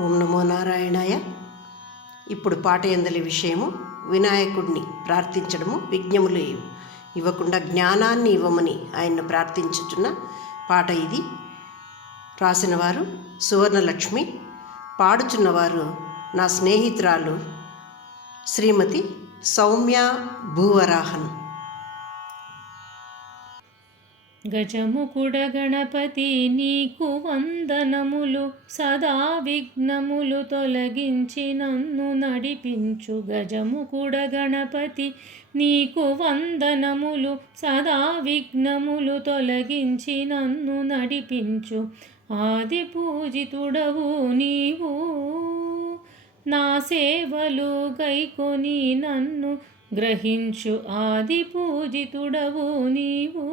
ఓం నమో నారాయణాయ. ఇప్పుడు పాట ఎందలి విషయము వినాయకుడిని ప్రార్థించడము, విఘ్నములు ఇవ్వకుండా జ్ఞానాన్ని ఇవ్వమని ఆయన్ను ప్రార్థించుతున్న పాట ఇది. రాసినవారు సువర్ణలక్ష్మి, పాడుచున్నవారు నా స్నేహితురాలు శ్రీమతి సౌమ్య భూవరాహన్. గజముకుడ గణపతి నీకు వందనములు, సదా విఘ్నములు తొలగించి నన్ను నడిపించు. గజముకుడ గణపతి నీకు వందనములు, సదా విఘ్నములు తొలగించి నన్ను నడిపించు. ఆది పూజితుడవు నీవు, నా సేవలు గైకొని నన్ను గ్రహించు. ఆది పూజితుడవు నీవు,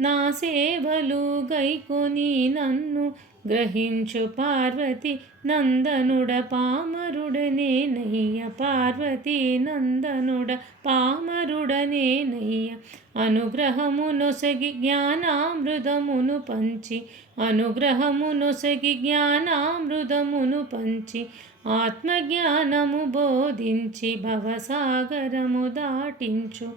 నా సేవలు గైకొని నన్ను గ్రహించు. పార్వతి నందనుడ పామరుడనేనయ్య, పార్వతి నందనుడ పామరుడనేనయ్య. అనుగ్రహము నొసగి జ్ఞానామృతమును పంచి, అనుగ్రహము నొసగి జ్ఞానామృతమును పంచి, ఆత్మజ్ఞానము బోధించి భవసాగరము దాటించు.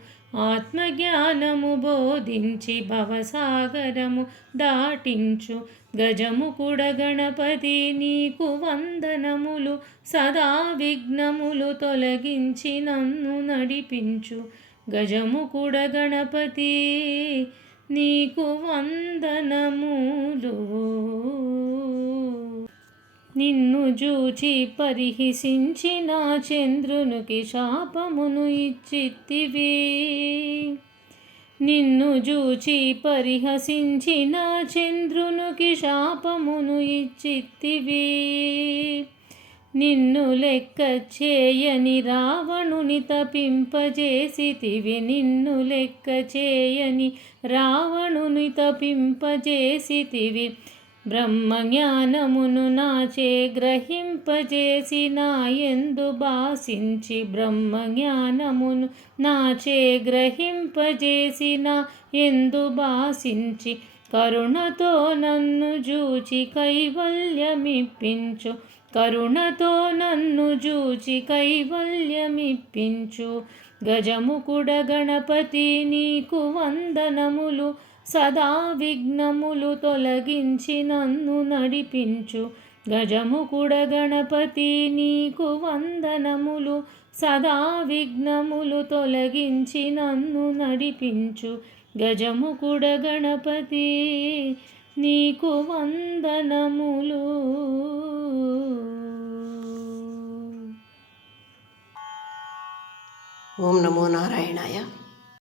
ఆత్మజ్ఞానము బోధించి భవసాగరము దాటించు. గజముకుడ గణపతి నీకు వందనములు, సదా విఘ్నములు తొలగించి నన్ను నడిపించు. గజముకుడ గణపతి నీకు వందనములు. నిన్ను జూచి పరిహసించిన చంద్రునికి శాపమును ఇచ్చితివి. నిన్ను జూచి పరిహసించిన చంద్రునికి శాపమును ఇచ్చితివి. నిన్ను లెక్క చేయని రావణుని తపింపజేసితివి. నిన్ను లెక్క చేయని రావణుని తపింపజేసితివి. బ్రహ్మజ్ఞానమును నాచే గ్రహింపజేసి నా యందు భాసించి. బ్రహ్మజ్ఞానమును నాచే గ్రహింపజేసి నా యందు భాసించి. కరుణతో నన్ను జూచి కైవల్యమిప్పించు. కరుణతో నన్ను జూచి కైవల్యమిప్పించు. గజముకుడ గణపతి నీకు వందనములు, సదా విఘ్నములు తొలగించి నన్ను నడిపించు. గజముకుడ గణపతి నీకు వందనములు, సదా విఘ్నములు తొలగించి నన్ను నడిపించు. గజముకుడ గణపతి నీకు వందనములు. ఓం నమో నారాయణాయ.